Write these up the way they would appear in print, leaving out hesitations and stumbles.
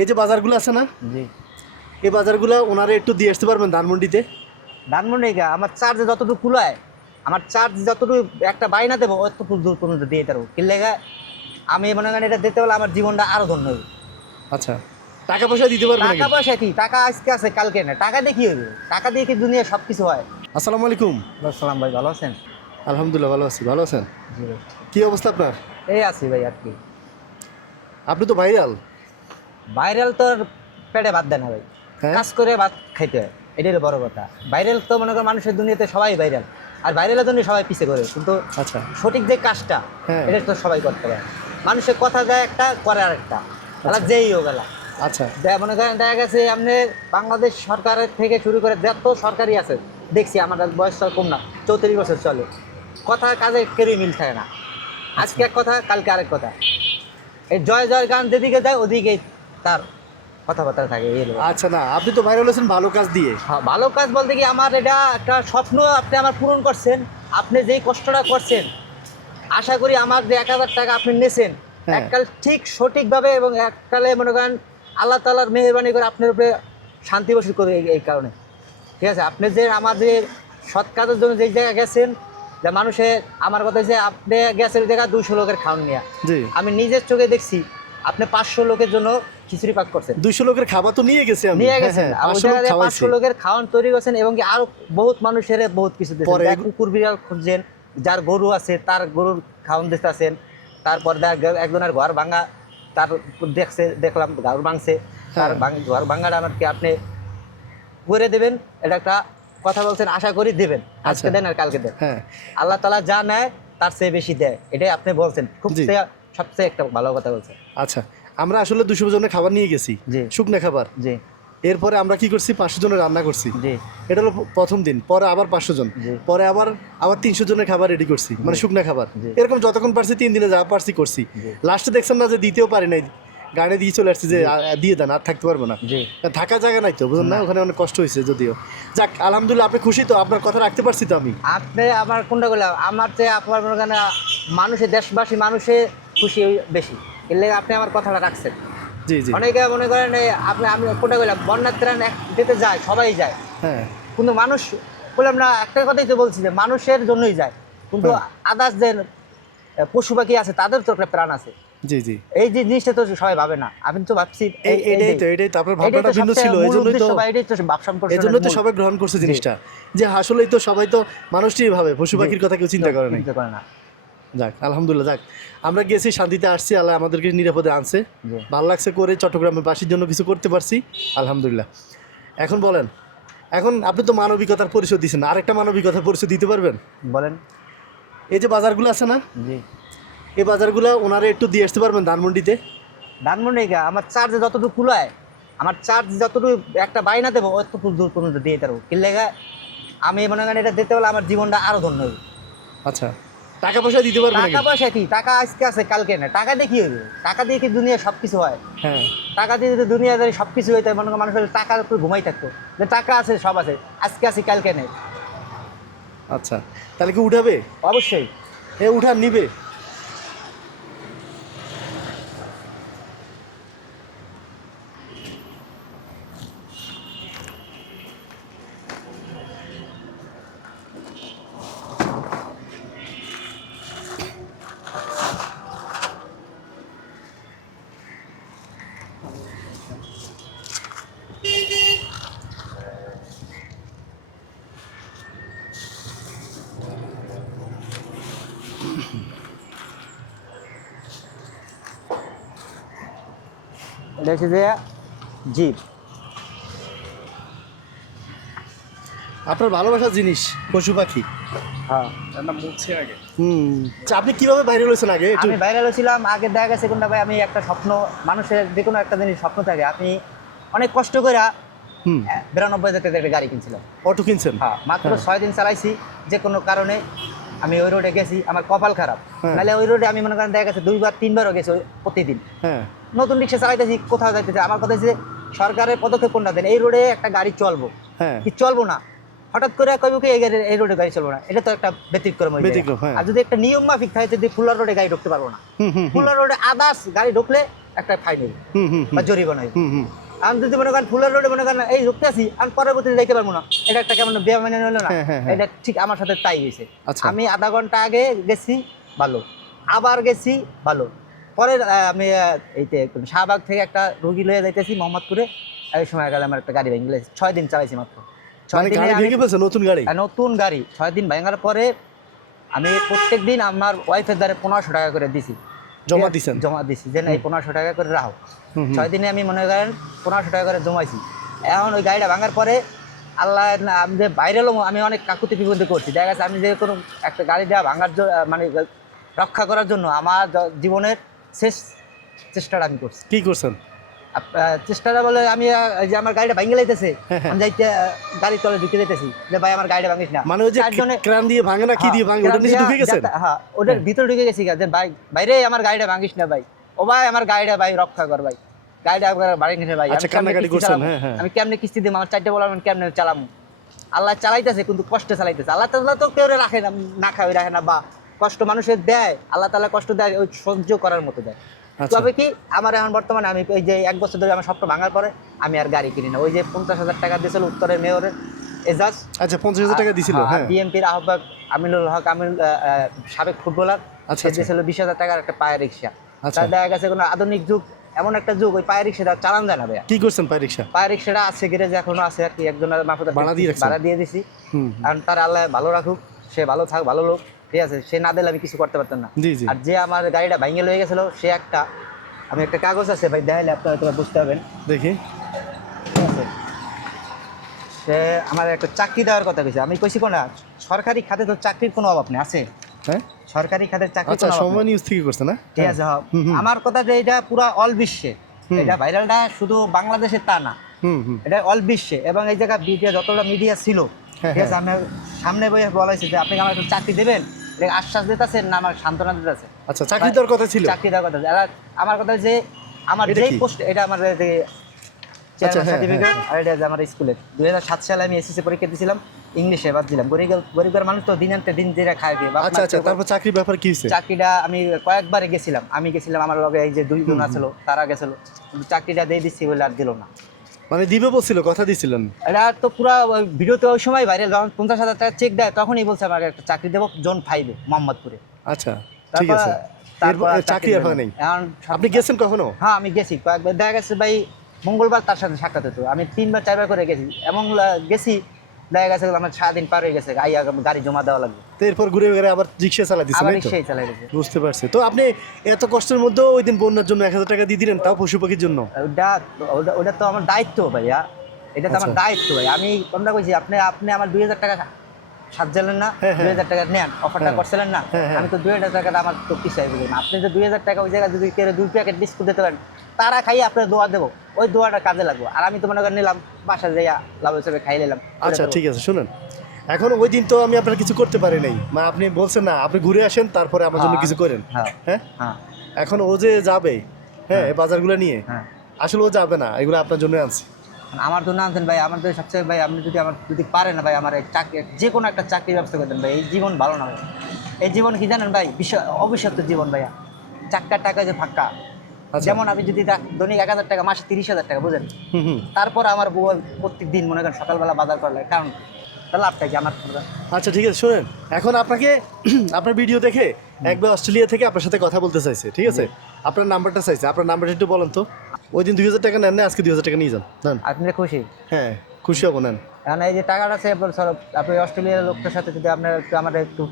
এই যে বাজারগুলো আছে না, জি। এই বাজারগুলো ওনারা একটু দিয়ে আসতে পারবেন ধানমন্ডিতে? ধানমন্ডি আমার চার্জে যতটুকু কুলায়, আমার চার্জ যতটুকু একটা বাইনা দেবো অতটুকু দূর পর্যন্ত দিয়ে দেবো। কি লেগা আমি মনে করেন এটা দিতে পারলে আমার জীবনটা আরো ধন্য হবে। আচ্ছা, টাকা পয়সা দিতে পারবেন টাকা পয়সা কি, টাকা আজকে আছে কালকে না, টাকা দিয়ে কি হবে? টাকা দিয়ে কি দুনিয়া সব কিছু হয়? আসসালামু আলাইকুম। সালাম ভাই, ভালো আছেন? আলহামদুলিল্লাহ ভালো আছি। ভালো আছেন? জি ভাই। কি অবস্থা আপনার? এই আছি ভাই আর কি। আপনি তো ভাইরাল। ভাইরাল তো আর পেটে ভাত দেয় না ভাই, হ্যাঁ। কাজ করে ভাত খাইতে হয়, এটাই বড় কথা। ভাইরাল তো মনে করেন মানুষের দুনিয়াতে সবাই ভাইরাল, আর ভাইরালের জন্য সবাই পিছিয়ে করে, কিন্তু আচ্ছা। সঠিক যে কাজটা হ্যাঁ। এটা তো সবাই করতে পারে। মানুষের কথা যায় একটা, করে আর একটা, তাহলে যেই হোক গেলা। আচ্ছা। মনে করেন দেখা গেছে আপনি বাংলাদেশ সরকারের থেকে শুরু করে যত সরকারি আছে দেখছি, আমার বয়স তো কম না, 34 বছর চলে, কথা কাজে কেউই মিল থাকে না। আজকে এক কথা, কালকে আরেক কথা। এই জয় জয় গান যেদিকে যায় ওদিকেই তার কথাবার্তা থাকে। এই হলো। আচ্ছা, না আপনি তো ভাইরাল হয়েছেন ভালো কাজ দিয়ে। হ্যাঁ, ভালো কাজ বলতে কি, আমার এটা একটা স্বপ্ন আপনি আমার পূরণ করছেন। আপনি যেই কষ্টটা করছেন, আশা করি আমার যে 1000 টাকা আপনি নেছেন, হ্যাঁ। এককাল ঠিক সঠিকভাবে এবং এককালে মনে করেন আল্লাহ তাআলার মেহেরবানি করে আপনার উপরে শান্তি বসে করে এই কারণে। ঠিক আছে, আপনি যে আমার যে সৎ কাজের জন্য যেই জায়গায় গেছেন, যে মানুষে আমার কথা যে আপনি গেছেন ওই জায়গায় 200 লোকের খাওয়ান নিয়ে, জি। আমি নিজের চোখে দেখছি আপনি 500 লোকের জন্য খিচুড়ি পাক করছেন, 200 লোকের খাবার তো নিয়ে গেছি আমি। নিয়ে গেছেন। হ্যাঁ, ওই 500 লোক জায়গায় খাওয়াইছি। 500 লোকের খাওয়ান তৈরি করছেন, এবং কি আরো বহুত মানুষের বহুত কিছু পরে দিয়েছেন। কুকুর বিড়াল খুঁজছেন, যার গরু আছে তার গরুর খাওয়ান দিতেছেন। তারপর একজনের ঘর ভাঙা, তার দেখলাম ঘর ভাঙছে, তার ঘর ভাঙাটা আমার কি আপনি করে দেবেন, এটা একটা কথা বলছেন, আশা করি দেবেন। আজকে দেন আর কালকে দেন। হ্যাঁ। আল্লাহ তাআলা যা নেয় তার চেয়ে বেশি দেয়, এটাই আপনি বলছেন। খুব জি। সবচেয়ে একটা ভালো কথা বলছেন। আচ্ছা, আমরা আসলে 200 জনের খাবার নিয়ে গেছি, জি। শুকনো খাবার। জি। এরপরে আমরা কি করছি, 500 জনের রান্না করছি। জি। এটা হলো প্রথম দিন, পরে আবার 500 জন, জি। পরে আবার 300 জনের খাবার রেডি করছি, মানে শুকনো খাবার। জি। এরকম যতক্ষণ পারছি 3 দিনে যা পারছি করছি। জি। লাস্টে দেখছেন না যে দিতেও পারি নাই, গাড়ি দিয়ে চলে আসছি যে দিয়ে দেন, আর থাকতে পারবো না। জি। থাকার জায়গা নাই তো, বুঝলেন না, ওখানে অনেক কষ্ট হয়েছে। যদিও যাক, আলহামদুলিল্লাহ আপনি খুশি তো, আপনার কথা রাখতে পারছি তো আমি। আপনি আমার কোনটা বললাম, আমার চেয়ে আপনার মনে করেন মানুষের, দেশবাসী মানুষে খুশি বেশি, এর লেগে আপনি আমার কথাটা রাখছেন। জি জি। অনেকে মনে করেন আপনি, আমি কোনটা বললাম, বন্যার ত্রাণ দিতে যায়, সবাই যায়, হ্যাঁ। কিন্তু মানুষ বললাম না, একটা কথাই তো বলছি যে মানুষের জন্যই যায়, কিন্তু আদার্স যে পশু পাখি আছে তাদের তো একটা প্রাণ আছে। জি জি। এই যে জিনিসটা তো সবাই ভাবে না। আমি তো ভাবছি এটাই তো আপনার ভাবনাটা ভিন্ন ছিল, এজন্যই তো এজন্য তো সবাই গ্রহণ করছে জিনিসটা, যে আসলেই তো সবাই তো মানুষটিই ভাবে, পশু পাখির কথা কেউ চিন্তা করে না। যাক আলহামদুলিল্লাহ, যাক আমরা গেছি শান্তিতে আসছি, আল্লাহ আমাদেরকে নিরাপদে আনছে, ভালো লাগছে করে, চট্টগ্রামের বাসীর জন্য কিছু করতে পারছি, আলহামদুলিল্লাহ। এখন বলেন, এখন আপনি তো মানবিকতার পরিচয় দিচ্ছেন, আরেকটা মানবিকতার পরিচয় দিতে পারবেন? বলেন। এই যে বাজারগুলো আছে না, জি। এই বাজারগুলো ওনারা একটু দিয়ে আসতে পারবেন ধানমন্ডিতে? ধানমন্ডি আমার চার্জে যতটুকু কুলায়, আমার চার্জ যতটুকু একটা বাইনা দেবো অতটুকু দূর পর্যন্ত দিয়ে দেবো। কি লেগা আমি মনে করেন এটা দিতে পারলে আমার জীবনটা আরো ধন্য হবে। আচ্ছা, টাকা পয়সা দিতে পারবেন? টাকা পয়সা কি, টাকা আজকে আছে কালকে না, টাকা দিয়ে কি হবে? টাকা দিয়ে কি দুনিয়া সব কিছু হয়? হ্যাঁ। টাকা দিয়ে যদি দুনিয়া যদি সব কিছু হইতে, মনে করেন মানুষ টাকার উপর ঘুমাই থাকতো, যে টাকা আছে সব আছে, আজকে আছে কালকে নেই। আচ্ছা, তাহলে কি উঠাবে? অবশ্যই। উঠান নিবে। এটা হচ্ছে যে জিপ। আপনার ভালোবাসার জিনিস পশু পাখি। হ্যাঁ। আচ্ছা, আপনি কিভাবে ভাইরাল হয়েছেন আগে একটু? আমি ভাইরাল হয়েছিলাম আগে, দেখা গেছে কোনটা ভাই, আমি একটা স্বপ্ন, মানুষের যে কোনো একটা জিনিস স্বপ্ন থাকে। আপনি অনেক কষ্ট করে 92,000 টাকার একটা গাড়ি কিনছিলাম। অটো কিনছেন? হ্যাঁ, মাত্র 6 দিন চালাইছি। যে কোনো কারণে আমি ওই রোডে গেছি, আমার কপাল খারাপ, নাহলে ওই রোডে আমি মনে করেন দেখা গেছে 2-3বারও গেছি প্রতিদিন। হ্যাঁ। নতুন রিক্সা চালাইতেছি, কোথাও যাইতেছি, আমার কথা হচ্ছে সরকারের পদক্ষেপ কোনটা দেন, এই রোডে একটা গাড়ি চলবো হ্যাঁ। কি চলবো না, হঠাৎ করে কইব কি এই রোডে গাড়ি চলবে না, এটা তো একটা ব্যতিক্রম হয়ে যায়। ব্যতিক্রম, হ্যাঁ। আর যদি একটা নিয়ম মাফিক থাকে যদি ফুলার রোডে গাড়ি ঢুকতে পারবো না, ফুলার রোডে আদার্স গাড়ি ঢুকলে একটা ফাইন বা জরিমানা হবে। আমি যদি মনে করেন ফুলার রোডে মনে করেন এই ঢুকতে আসি, আমি পরবর্তীতে যাইতে পারবো না, এটা একটা কেমন বেমানি হলো না? এটা ঠিক আমার সাথে তাই হয়েছে। আমি আধা ঘন্টা আগে গেছি ভালো, আবার গেছি ভালো, পরে আমি এইতে শাহবাগ থেকে একটা রুগী লয়ে যাইতেছি মোহাম্মদপুরে, এই সময় গেলে আমার একটা গাড়ি ভেঙে গেছে। 6 দিন চালাইছি মাত্র। নতুন গাড়ি 6 দিন ভাঙার পরে আমি প্রত্যেক দিন আমার ওয়াইফের দ্বারা 1500 টাকা করে দিছি, জমা দিছি যে এই 1500 টাকা করে রাখো। 6 দিনে আমি মনে করেন 1500 টাকা করে জমাইছি। এখন ওই গাড়িটা ভাঙার পরে আল্লাহ, আমি যে বাইরে এলো আমি অনেক কাকুতি বিপদে করছি। দেখা গেছে আমি যে কোনো একটা গাড়ি দেওয়া ভাঙার মানে রক্ষা করার জন্য আমার জীবনের শেষ চেষ্টাটা আমি করছি। কি করছেন চেষ্টাটা বলে আমি যে আমার গাড়িটা ভাঙে লাইতেছে, আমি যাইতে গাড়ি তলে ঢুকে যাইতেছি যে ভাই আমার গাড়িটা ভাঙিস না, মানে ওই যে ক্রান দিয়ে ভাঙে না কি দিয়ে ভাঙে ওটার নিচে ঢুকে গেছেন? হ্যাঁ, ওটার ভিতরে ঢুকে গেছি যে ভাই বাইরে আমার গাড়িটা ভাঙিস না ভাই, ও ভাই আমার গাড়িটা ভাই রক্ষা কর ভাই, গাড়িটা বাড়ি নিয়ে ভাই। আচ্ছা, কান্নাকাটি করছেন? হ্যাঁ, আমি কেমনে কিস্তি দিব, আমার 4টা বলার কেমনে চালামু? আল্লাহ চালাইতেছে কিন্তু কষ্টে চালাইতেছে। আল্লাহ তাআলা তো কেউ রাখে না, না খাওয়াই রাখে না, বা কষ্ট মানুষের দেয়, আল্লাহ তাআলা কষ্ট দেয় ওই সহ্য করার মতো দেয়। তবে কি আমার এখন বর্তমানে আমি এই যে 1 বছর ধরে আমার স্বপ্ন ভাঙার পরে আমি আর গাড়ি কিনি না। ওই যে 50,000 টাকা দিয়েছিল উত্তরের মেয়রের এজাজ, আচ্ছা 50,000 টাকা দিছিল, হ্যাঁ। বিএনপির আহ্বায়ক আমিনুল হক, সাবেক ফুটবলার, সে দিয়েছিল 20,000 টাকার একটা পায়ে রিক্সা। তার দেখা গেছে কোনো আধুনিক যুগ, এমন একটা যুগ, ওই পায়ে রিক্সাটা চালান যায় না ভাইয়া। কি করছেন পায়ে রিক্সা? পায়ে রিক্সাটা আছে গ্যারেজে এখনো আছে আর কি, একজনের মাফত ভাড়া দিয়ে দিছি। কারণ তার আল্লাহ ভালো রাখুক, সে ভালো থাক, ভালো লোক, ঠিক আছে, সে না দিলে আমি কিছু করতে পারতাম না। আর যে আমার গাড়িটা ভাঙে লয়ে গেছিল সে আমি একটা কাগজ আছে ভাই, দেখাইলে আপনারা তোমরা বুঝতে পারবেন, দেখি। সে আমার একটা চাকরি দেওয়ার কথা কইছে। আমি কইছি কোনা সরকারি খাতে তো চাকরির কোনো অভাব নেই, আছে? হ্যাঁ, সরকারি খাতে চাকরি। আচ্ছা, সময় নিউজ থেকে করছে না? ঠিক আছে। আমার কথা যে এটা পুরো অল বিশ্বে, এটা ভাইরালটা শুধু বাংলাদেশে তা না, এটা অল বিশ্বে। এবং এই জায়গা যতটা মিডিয়া ছিল, ঠিক আছে, আমি সামনে বই বলাইছি যে আপনি আমার একটু চাকরি দেবেন, আশ্বাস দিতেছেন না আমার সান্ত্বনা দিতেছে। আচ্ছা, চাকরি দেওয়ার কথা ছিল, চাকরি দেওয়ার কথা। আমার কথা যে আমার যে পোস্ট, এটা আমার যে সার্টিফিকেট, আর এটা আমার স্কুলের 2007 সালে আমি এসএসসি পরীক্ষা দিয়েছিলাম, ইংলিশে বাদ দিলাম। গরিবের মানুষ তো দিন আনতে দিন যেটা খায় দিয়ে। আচ্ছা আচ্ছা, তারপর চাকরির ব্যাপার কি হয়েছে? চাকরিটা আমি কয়েকবারে গেছিলাম, আমার লগে এই যে 2 জন আছিল তারা গেছিল, কিন্তু চাকরিটা দিয়ে দিচ্ছি বলে আর দিল না। মানে দিবে বলছিল, কথা দিছিলেন? এটা তো পুরা ভিডিওতে ওই সময় ভাইরাল, যখন 50,000 টাকা চেক দেয় তখনই বলছে আমাকে একটা চাকরি দেবো জোন 5 মোহাম্মদপুরে। আচ্ছা, ঠিক আছে। তারপর চাকরি আর হয় নাই? আপনি গেছেন কখনো? হ্যাঁ, আমি গেছি কয়েকবার। দেখা গেছে ভাই মঙ্গলবার তার সাথে সাক্ষাৎ হতো, আমি 3বার 4বার করে গেছি। এমন গেছি দেখা গেছে আমার সারাদিন পার হয়ে গেছে, গাড়ি জমা দেওয়া লাগবে। তো এরপর ঘুরে ঘুরে আবার রিক্সা চালাই দিচ্ছেন? আবার রিক্সাই চালাই দিচ্ছে। বুঝতে পারছি। তো আপনি এত কষ্টের মধ্যেও ওই দিন বন্যার জন্য 1,000 টাকা দিয়ে দিলেন, তাও পশু পাখির জন্য? ওটা তো আমার দায়িত্ব ভাইয়া, এটা তো আমার দায়িত্ব ভাই। আমি কোনটা কইছি, আপনি আমার 2,000 টাকা সাজালেন না, 2,000 টাকা নেন, অফারটা করছিলেন না, আমি তো 2,000 টাকাটা আমার তো পিছাই বলি না। আপনি যে 2,000 টাকা ওই জায়গায় যদি কেউ 2 প্যাকেট বিস্কুট দিতে পারেন, তারা খাইয়ে আপনার দোয়া দেবো, ওই দোয়াটা কাজে লাগবো। আর আমি তো মনে করেন নিলাম, বাসা যাইয়া লাভ হিসেবে খাই নিলাম। আচ্ছা, ঠিক আছে। শুনুন, এখন ওই দিন তো আমি আপনার কিছু করতে পারি নাই, মানে আপনি বলছেন না আপনি ঘুরে আসেন তারপরে আমার জন্য কিছু করেন। হ্যাঁ, এখন ও যে যাবে, হ্যাঁ, এই বাজারগুলো নিয়ে, আসলে ও যাবে না, এগুলো আপনার জন্য আনছি। আমার জন্য আনছেন ভাই, আমার সবচেয়ে ভাই, আপনি যদি পারেন না ভাই, আমার এই চাকরি, যে কোনো একটা চাকরির ব্যবস্থা করে দেন ভাই। এই জীবন ভালো না ভাই, এই জীবন কি জানেন ভাই, অভিশপ্ত জীবন ভাইয়া। চাক্কার টাকা যে ফাঁকা, যেমন আমি যদি দৈনিক 1,000 টাকা, মাসে 30,000 টাকা, বুঝেন, তারপর আমার বউ প্রত্যেক দিন মনে করেন সকালবেলা বাজার করলে, কারণ লাভটা কি আমার। আচ্ছা, ঠিক আছে। শোনেন, এখন আপনাকে আপনার ভিডিও দেখে একবার অস্ট্রেলিয়া থেকে আপনার সাথে কথা বলতে চাইছে, ঠিক আছে? আপনার নাম্বারটা চাইছে, আপনার নাম্বারটা একটু বলেন তো। ওই দিন 2,000 টাকা নেন না, আজকে 2,000 টাকা নিয়ে যান। নেন, আপনি খুশি? হ্যাঁ, খুশি হবো। নেন। কারণ এই যে টাকাটা আছে, আপনি অস্ট্রেলিয়ার লোকটার সাথে যদি আপনার একটু আমাদের একটু,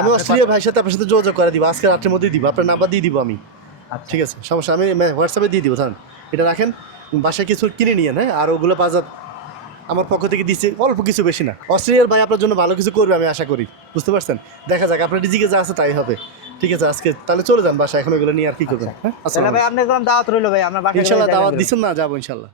আমি অস্ট্রেলিয়া ভাইয়ের সাথে আপনার সাথে যোগাযোগ করে দিব, আজকে রাত্রের মধ্যেই দিব, আপনার নাম্বার দিয়ে দিব আমি। ঠিক আছে, সমস্যা, আমি হোয়াটসঅ্যাপে দিয়ে দিব। জান, এটা রাখেন, বাসায় কিছু কিনে নিয়ে। হ্যাঁ, আর ওগুলো বাজার আমার পক্ষ থেকে দিচ্ছি, অল্প কিছু, বেশি না। অস্ট্রেলিয়ার ভাই আপনার জন্য ভালো কিছু করবে আমি আশা করি, বুঝতে পারছেন? দেখা যাক, আপনার রিজিকে যা আছে তাই হবে। ঠিক আছে, আজকে তাহলে চলে যান বাসায়, এখন ওগুলো নিয়ে আর কি করবেন? হ্যাঁ, ভাই আপনার দাওয়াত রইল ভাই, আমরা ইনশাল্লাহ দাওয়াত দিচ্ছেন না, যাবো ইনশাল্লাহ।